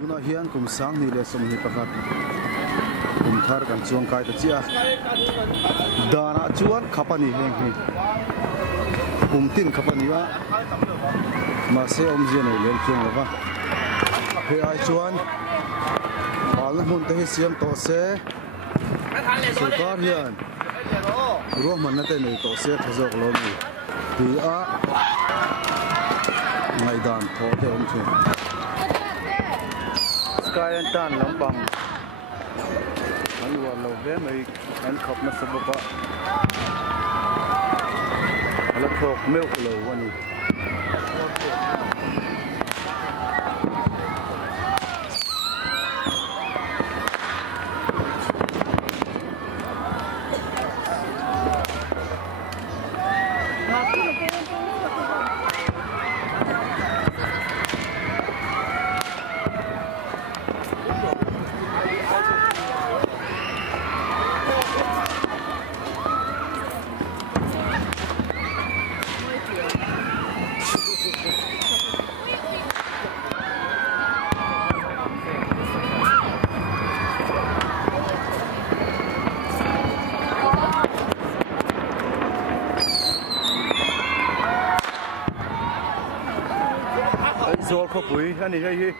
tuna hian kum sang ni le som hi pakhat kum thar kan chuang kai ta chia dana chuan khapani heng hi kum tin khapani wa ma se om je nei lem chuang lawa he ai chuan al mun te hi siam to se sarkar hian ro man na te nei to se thazok lo ni ti a ngai dan tho te om chu sky and tan lambang an wa lo ve mai an khop na sababa ala thok meu lo wani rồi có bụi anh này hay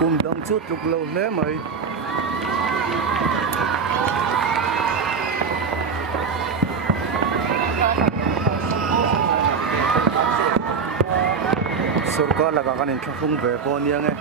cùng đâm chút lục lâu lé mày Sarkar lagakan in thafung ve pon yang e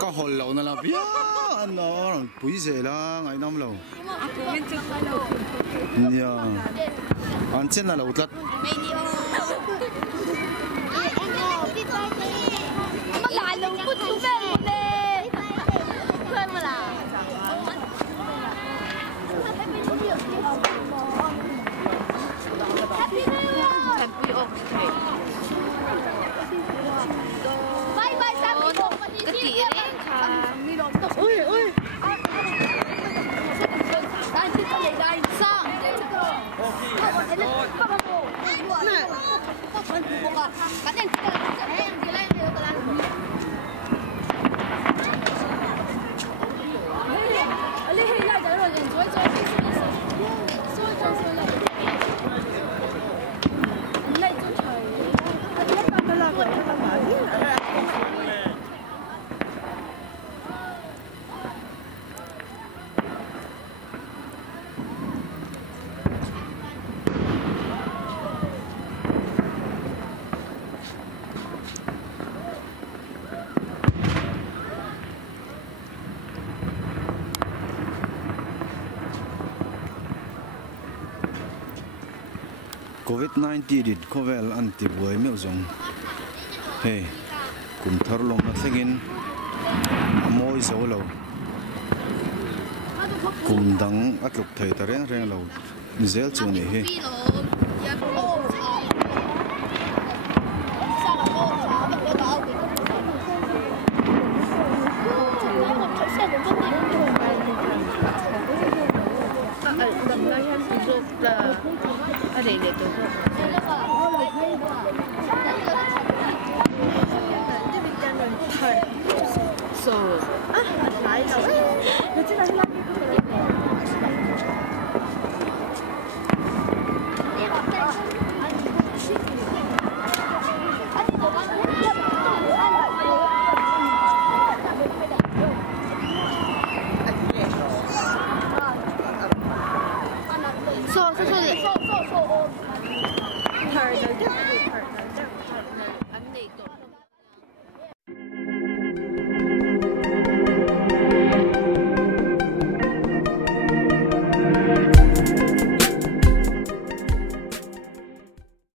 có hồn lẩu là bia nó bụi dễ là ngày năm lẩu nhiều ăn trên là lẩu tật COVID-19 dit khovel anti buai meu zong he kum thar lom na thengin moi zo lo kum dang atluk thei ta reng reng lo zel chu ni he partner, partner, partner, partner, partner,